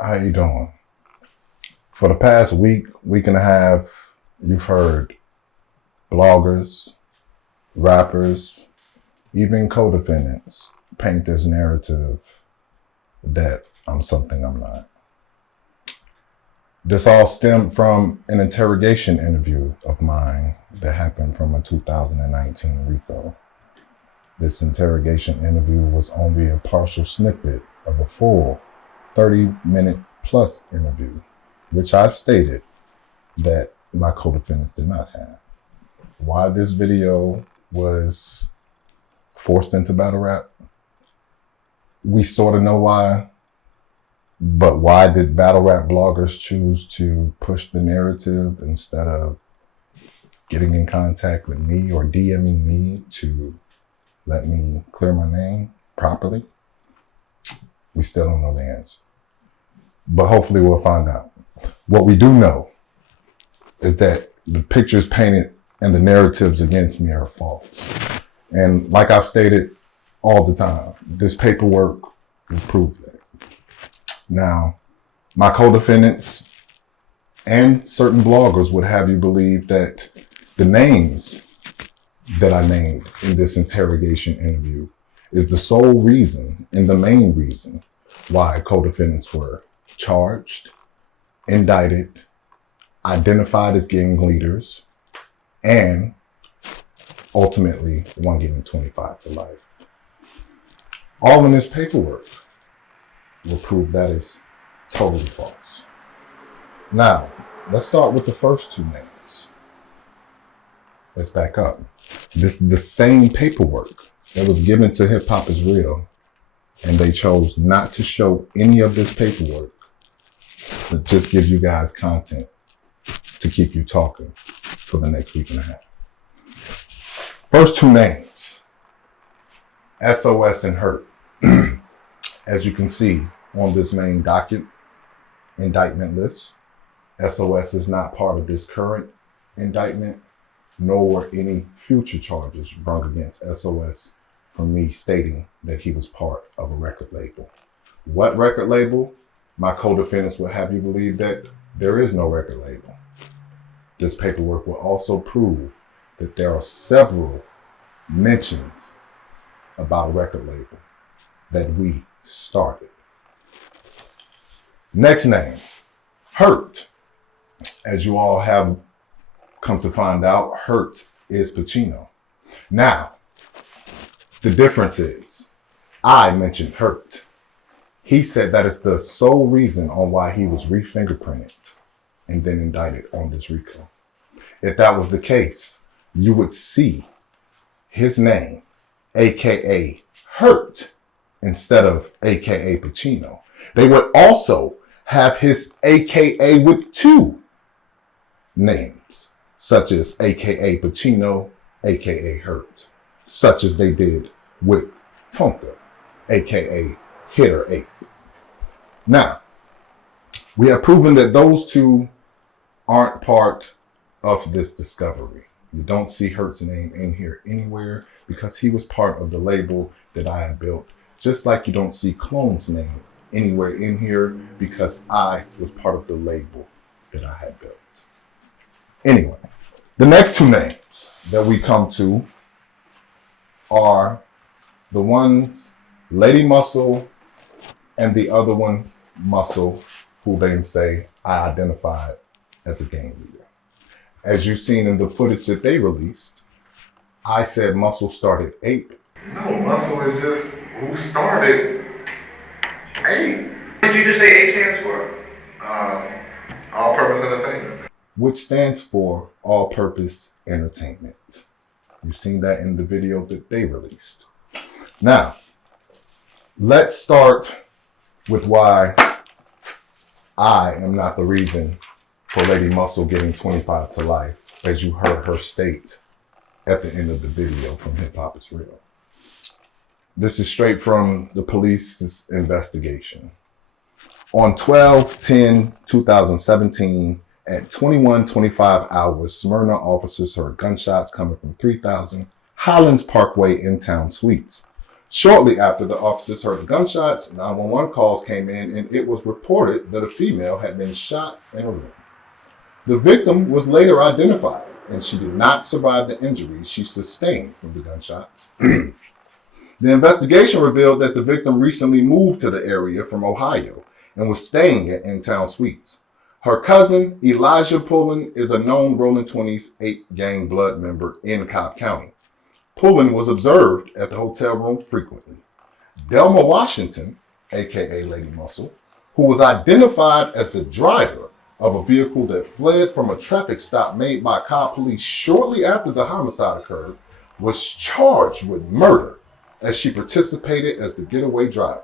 How you doing? For the past week and a half, you've heard bloggers, rappers, even co-defendants paint this narrative that I'm something I'm not. This all stemmed from an interrogation interview of mine that happened from a 2019 Rico. This interrogation interview was only a partial snippet of a full 30-minute plus interview, which I've stated that my co-defendants did not have. Why this video was forced into battle rap, we sort of know why, but why did battle rap bloggers choose to push the narrative instead of getting in contact with me or DMing me to let me clear my name properly? We still don't know the answer, but hopefully we'll find out. What we do know is that the pictures painted and the narratives against me are false. And like I've stated all the time, this paperwork will prove that. Now, my co-defendants and certain bloggers would have you believe that the names that I named in this interrogation interview is the sole reason and the main reason why co-defendants were charged, indicted, identified as gang leaders, and ultimately one getting 25 to life. All in this paperwork will prove that is totally false. Now, let's start with the first two names. Let's back up. This is the same paperwork that was given to Hip Hop is Real, and they chose not to show any of this paperwork, but just give you guys content to keep you talking for the next week and a half. First two names, SOS and Hurt. As you can see on this main indictment list, SOS is not part of this current indictment, nor were any future charges brought against SOS from me stating that he was part of a record label. What record label? My co-defendants will have you believe that there is no record label. This paperwork will also prove that there are several mentions about a record label that we started. Next name, Hurt. As you all have come to find out, Hurt is Pacino. Now, the difference is, I mentioned Hurt. He said that is the sole reason on why he was re-fingerprinted and then indicted on this Rico. If that was the case, you would see his name, AKA Hurt, instead of AKA Pacino. They would also have his AKA with two names, such as AKA Pacino, AKA Hurt, such as they did with Tonka, AKA Hitter Ape. Now, we have proven that those two aren't part of this discovery. You don't see Hurt's name in here anywhere because he was part of the label that I had built, just like you don't see Clone's name anywhere in here because I was part of the label that I had built. Anyway, the next two names that we come to are the ones Lady Muscle and the other one Muscle, who they say I identified as a gang leader. As you've seen in the footage that they released, I said Muscle started Ape. No, Muscle is just who started Ape. What did you just say A stands for? All Purpose Entertainment. Which stands for All Purpose Entertainment. You've seen that in the video that they released. Now, let's start with why I am not the reason for Lady Muscle getting 25 to life, as you heard her state at the end of the video from Hip Hop is Real. This is straight from the police's investigation. On 12/10/2017, at 21:25 hours, Smyrna officers heard gunshots coming from 3000 Highlands Parkway in Town Suites. Shortly after the officers heard the gunshots, 911 calls came in and it was reported that a female had been shot in a room. The victim was later identified and she did not survive the injuries she sustained from the gunshots. The investigation revealed that the victim recently moved to the area from Ohio and was staying at In-Town Suites. Her cousin, Elijah Pullen, is a known Rolling 20s 8 gang blood member in Cobb County. Pullen was observed at the hotel room frequently. Delma Washington, aka Lady Muscle, who was identified as the driver of a vehicle that fled from a traffic stop made by Cobb police shortly after the homicide occurred, was charged with murder as she participated as the getaway driver.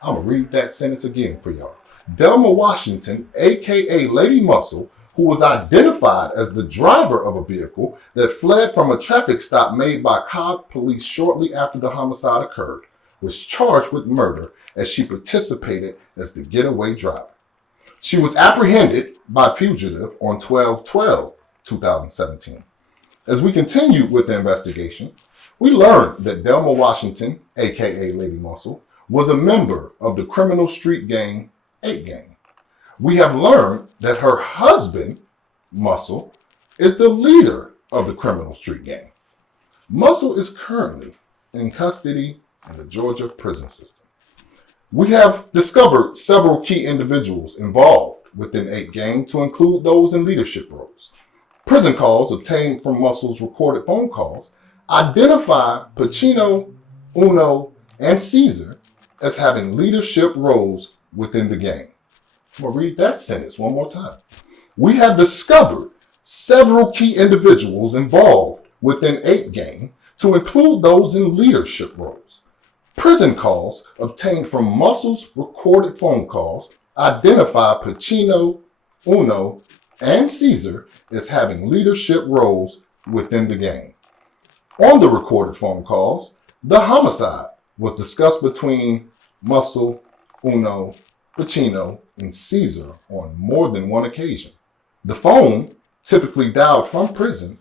I'm going to read that sentence again for y'all. Delma Washington, aka Lady Muscle, who was identified as the driver of a vehicle that fled from a traffic stop made by Cobb police shortly after the homicide occurred, was charged with murder as she participated as the getaway driver. She was apprehended by fugitive on 12/12/2017. As we continued with the investigation, we learned that Delma Washington, aka Lady Muscle, was a member of the criminal street gang 8 gang. We have learned that her husband, Muscle, is the leader of the criminal street gang. Muscle is currently in custody in the Georgia prison system. We have discovered several key individuals involved within 8 gang to include those in leadership roles. Prison calls obtained from Muscle's recorded phone calls identify Pacino, Uno, and Caesar as having leadership roles within the gang. I'm going to read that sentence one more time. We have discovered several key individuals involved within 8 gang to include those in leadership roles. Prison calls obtained from Muscle's recorded phone calls identify Pacino, Uno, and Caesar as having leadership roles within the gang. On the recorded phone calls, the homicide was discussed between Muscle, Uno, Pacino, and Caesar on more than one occasion. The phone, typically dialed from prison,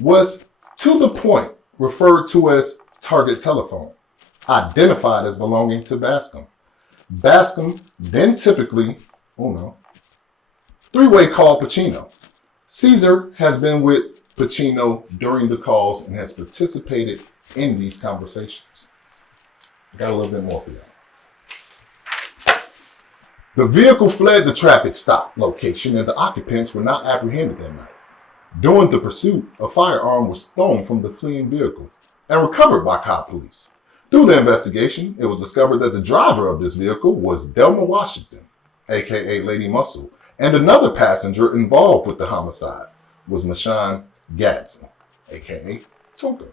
was to the point referred to as target telephone, identified as belonging to Bascom. Bascom then typically, Uno, 3-way called Pacino. Caesar has been with Pacino during the calls and has participated in these conversations. I got a little bit more for y'all. The vehicle fled the traffic stop location and the occupants were not apprehended that night. During the pursuit, a firearm was thrown from the fleeing vehicle and recovered by Cobb police. Through the investigation, it was discovered that the driver of this vehicle was Delma Washington, aka Lady Muscle, and another passenger involved with the homicide was Mashawn Gadsden, aka Tonka.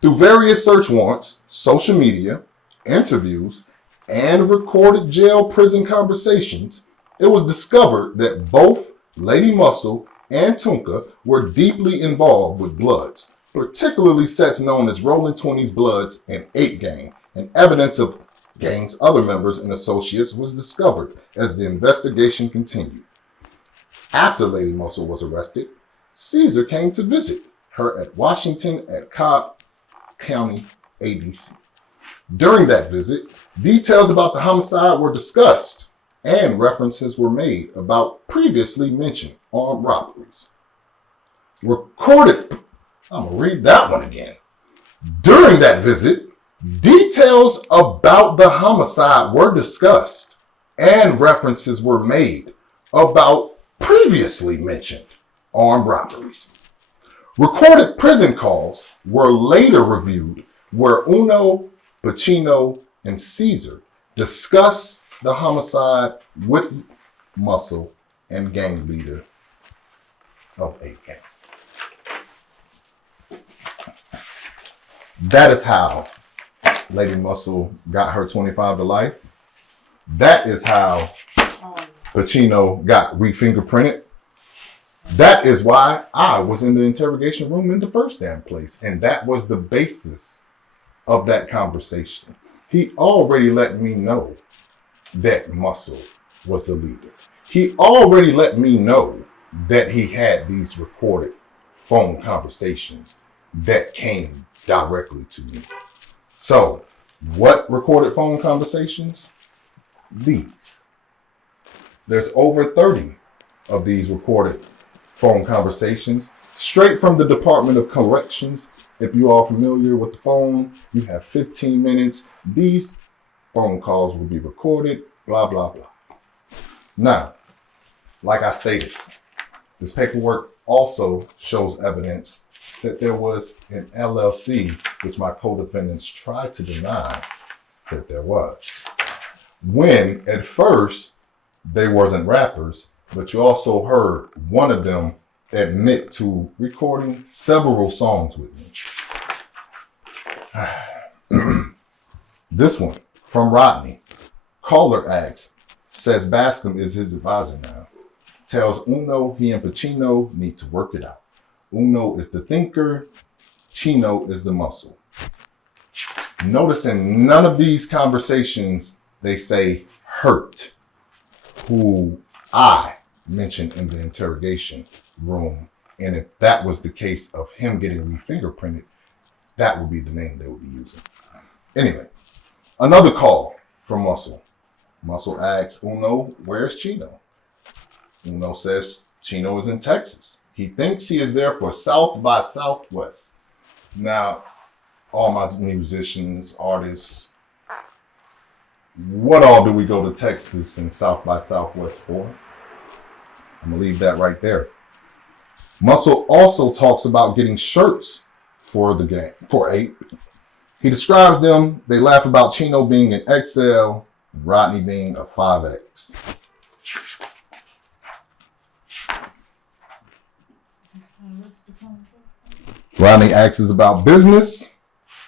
Through various search warrants, social media, interviews, and recorded jail prison conversations, it was discovered that both Lady Muscle and Tonka were deeply involved with Bloods, particularly sets known as Rolling 20s Bloods and 8 gang, and evidence of gang's other members and associates was discovered as the investigation continued. After Lady Muscle was arrested, Caesar came to visit her at Washington at Cobb County ADC. During that visit, details about the homicide were discussed and references were made about previously mentioned armed robberies. I'm going to read that one again. During that visit, details about the homicide were discussed and references were made about previously mentioned armed robberies. Recorded prison calls were later reviewed where Uno, Pacino, and Caesar discussed the homicide with Muscle and gang leader of 8 gang. That is how Lady Muscle got her 25 to life. That is how Pacino got re-fingerprinted. That is why I was in the interrogation room in the first damn place. And that was the basis of that conversation. He already let me know that Muscle was the leader. He already let me know that he had these recorded phone conversations that came directly to me. So What recorded phone conversations? These. There's over 30 of these recorded phone conversations straight from the Department of Corrections. If you are familiar with the phone, you have 15 minutes. These phone calls will be recorded, blah, blah, blah. Now, like I stated, this paperwork also shows evidence that there was an LLC, which my co-defendants tried to deny that there was. When at first they wasn't rappers, but you also heard one of them admit to recording several songs with me. This one from Rodney. Caller asks, says Bascom is his advisor now. Tells Uno he and Pacino need to work it out. Uno is the thinker, Chino is the muscle. Notice in none of these conversations they say Hurt, who I mentioned in the interrogation room. And if that was the case of him getting re-fingerprinted, that would be the name they would be using. Anyway, another call from Muscle. Muscle asks Uno, where's Chino? Uno says Chino is in Texas. He thinks he is there for South by Southwest. Now, all my musicians, artists, what all do we go to Texas and South by Southwest for? I'm gonna leave that right there. Muscle also talks about getting shirts for the game, for 8. He describes them, they laugh about Chino being an XL and Rodney being a 5X. Rodney asks about business.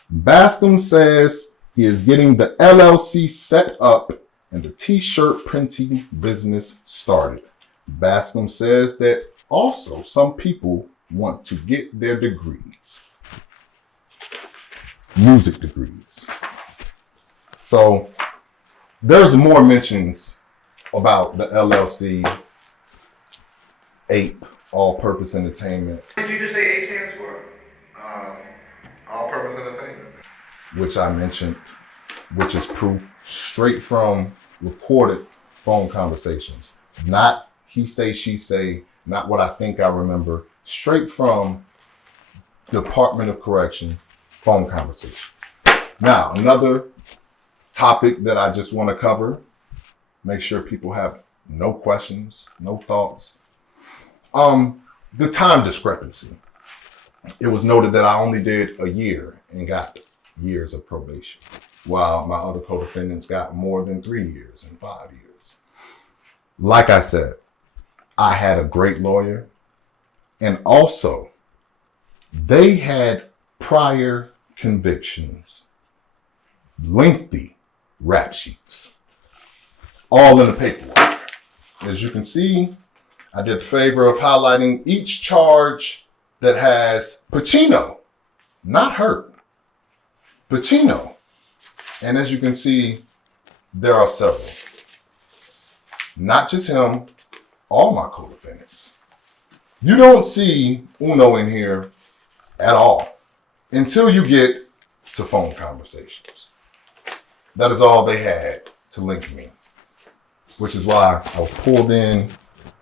Bascom says he is getting the LLC set up and the t-shirt printing business started. Bascom says that also some people want to get their degrees. Music degrees. So there's more mentions about the LLC, APE, All-Purpose Entertainment. What did you just say A stands for? All-purpose entertainment. Which I mentioned, which is proof straight from recorded phone conversations. Not he say, she say, not what I think I remember, straight from Department of Correction phone conversation. Now, another topic that I just want to cover, make sure people have no questions, no thoughts. The time discrepancy. It was noted that I only did a year and got years of probation, while my other co-defendants got more than 3 years and 5 years. Like I said, I had a great lawyer, and also they had prior convictions, lengthy rap sheets, all in the paperwork. As you can see, I did the favor of highlighting each charge that has Pacino, not Hurt, Pacino. And as you can see, there are several. Not just him, all my co-defendants. You don't see Uno in here at all until you get to phone conversations. That is all they had to link me, which is why I was pulled in,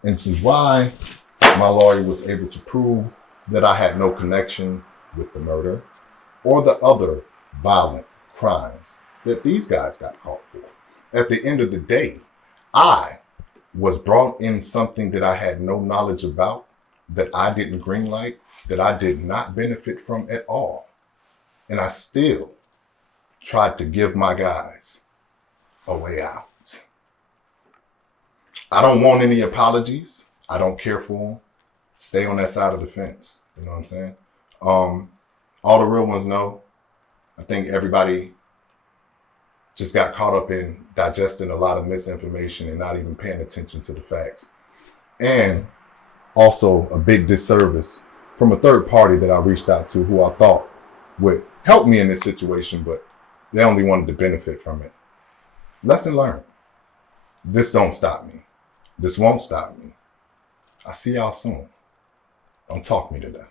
and which is why my lawyer was able to prove that I had no connection with the murder or the other violent crimes that these guys got caught for. At the end of the day, I was brought in something that I had no knowledge about, that I didn't greenlight, that I did not benefit from at all. And I still tried to give my guys a way out. I don't want any apologies. I don't care for them. Stay on that side of the fence. You know what I'm saying? All the real ones know. I think everybody just got caught up in digesting a lot of misinformation and not even paying attention to the facts. And also a big disservice from a third party that I reached out to, who I thought would help me in this situation, but they only wanted to benefit from it. Lesson learned. This don't stop me. This won't stop me. I'll see y'all soon. Don't talk me to death.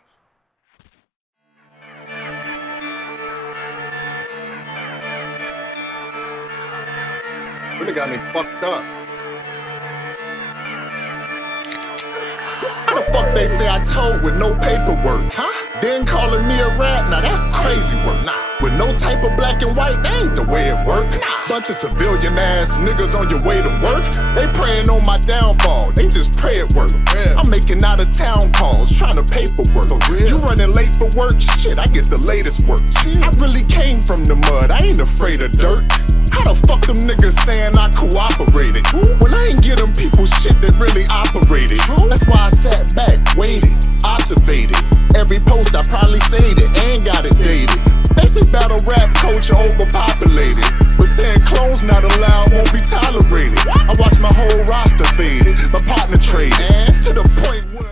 Really got me fucked up. How the fuck they say I told with no paperwork, huh? Then calling me a rat, now that's crazy work. Nah, with no type of black and white, that ain't the way it work. Nah. Bunch of civilian ass niggas on your way to work. They praying on my downfall, they just pray at work. I'm making out of town calls, trying to paperwork. You running late for work, shit, I get the latest work. I really came from the mud, I ain't afraid of dirt. How the fuck them niggas saying I cooperated when I ain't give them people shit that really operated? That's why I sat back, waited, observated. Every post I probably saved it and got it dated. They say battle rap culture overpopulated, but saying clones not allowed won't be tolerated. I watch my whole roster faded, my partner traded to the point where